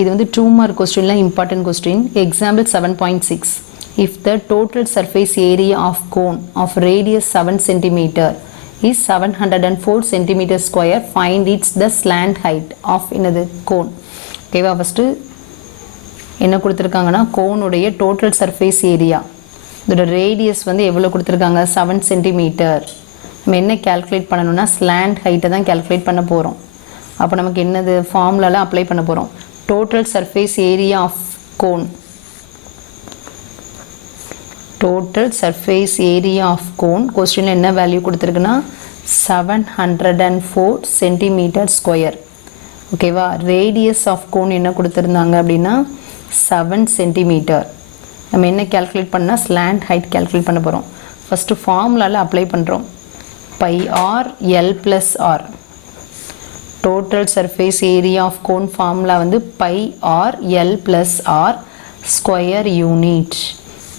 இது வந்து 2 mark questionல important question. Example 7.6. If the total surface area of cone of radius 7 cm is 704 cm square, find its the slant height of another cone. ஓகேவா, first என்ன கொடுத்துருக்காங்கன்னா கோனுடைய total surface area, இதோட radius வந்து எவ்வளோ கொடுத்துருக்காங்க 7 centimetre. நம்ம என்ன calculate பண்ணணும்னா ஸ்லாண்ட் ஹைட்டை தான் கேல்குலேட் பண்ண போகிறோம். அப்போ நமக்கு என்னது ஃபார்முலாலாம் அப்ளை பண்ண போகிறோம். Total surface area of cone, total surface area of cone கொஸ்டினில் என்ன வேல்யூ கொடுத்துருக்குன்னா 704 சென்டிமீட்டர் ஸ்கொயர். ஓகேவா, ரேடியஸ் ஆஃப் கோன் என்ன கொடுத்துருந்தாங்க அப்படின்னா 7 சென்டிமீட்டர். நம்ம என்ன கேல்குலேட் பண்ணால் ஸ்லாண்ட் ஹைட் கேல்குலேட் பண்ண போகிறோம். ஃபஸ்ட்டு ஃபார்முலாவில் அப்ளை பண்ணுறோம். Pi R L plus R, total surface area of cone formula வந்து pi R L plus R square unit.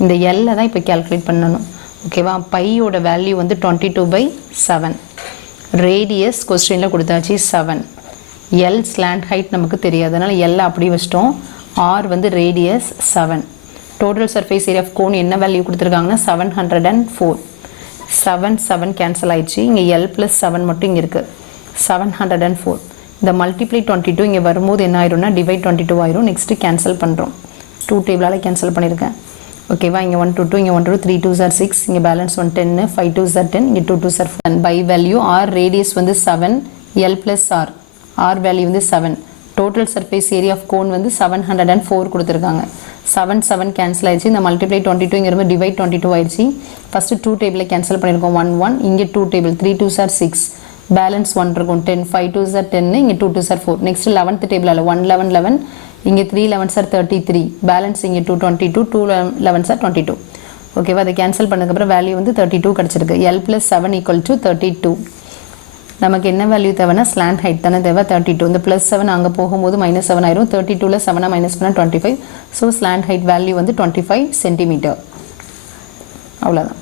இந்த எல்லை தான் இப்போ கேல்குலேட் பண்ணணும். ஓகேவா, பையோட வேல்யூ வந்து 22/7. ரேடியஸ் கொஸ்டினில் கொடுத்தாச்சு 7. எல் ஸ்லாண்ட் ஹைட் நமக்கு தெரியாது, அதனால் எல்லை அப்படி வச்சிட்டோம். ஆர் வந்து radius 7. Total surface area of cone என்ன வேல்யூ கொடுத்துருக்காங்கன்னா 704. 7 கேன்சல் ஆயிடுச்சு. இங்கே எல் ப்ளஸ் 7 மட்டும் இங்கே இருக்குது. 704. இந்த மல்டிப்ளை 22 இங்கே வரும்போது என்ன ஆயிரும்னா டிவைட் 22 ஆயிரும். நெக்ஸ்ட்டு கேன்சல் பண்ணுறோம். 2 டேபிளால் கேன்சல் பண்ணியிருக்கேன். ஓகேவா, இங்கே 1 2 2, இங்கே 1 2 3 2s are 6, இங்கே பேலன்ஸ் 1 10, 5 2s are 10, இங்கே 2 2s are 4. Pi value R radius வந்து 7, L plus R, R value வந்து 7. Total surface area of cone வந்து 704 கொடுத்துருக்காங்க. 7 கேன்சல் ஆயிடுச்சு. இந்த மல்டிப்ளை 22 இங்கே ரொம்ப டிவைட் 22 ஆயிடுச்சு. ஃபஸ்ட்டு 2 டேபிளில் கேன்சல் பண்ணியிருக்கோம். 1 1, இங்கே 2 டேபிள் 3 2s are 6, பேலன்ஸ் 1 இருக்கும் 10, 5 2s are 10, இங்கே 2 2s are 4. நெக்ஸ்ட் 11th டேபிளில் 1 11 11, இங்கே 3 11s are 33, பேலன்ஸ் இங்கே 2 22, 2 11s are 22. ஓகேவா, அதை கேன்சல் பண்ணதுக்கப்புறம் வேல்யூ வந்து 32 கிடச்சிருக்கு. L plus 7 = 32. நமக்கு என்ன வேல்யூ தேவைன்னா ஸ்லாண்ட் ஹைட் தானே தேவை 32. இந்த ப்ளஸ் 7 அங்கே போகும்போது -7 ஆயிரும். 32ல் 7 மைனஸ் பண்ணால் 25. ஸோ ஸ்லாண்ட் ஹைட் வேல்யூ வந்து 25 சென்டிமீட்டர். அவ்வளோதான்.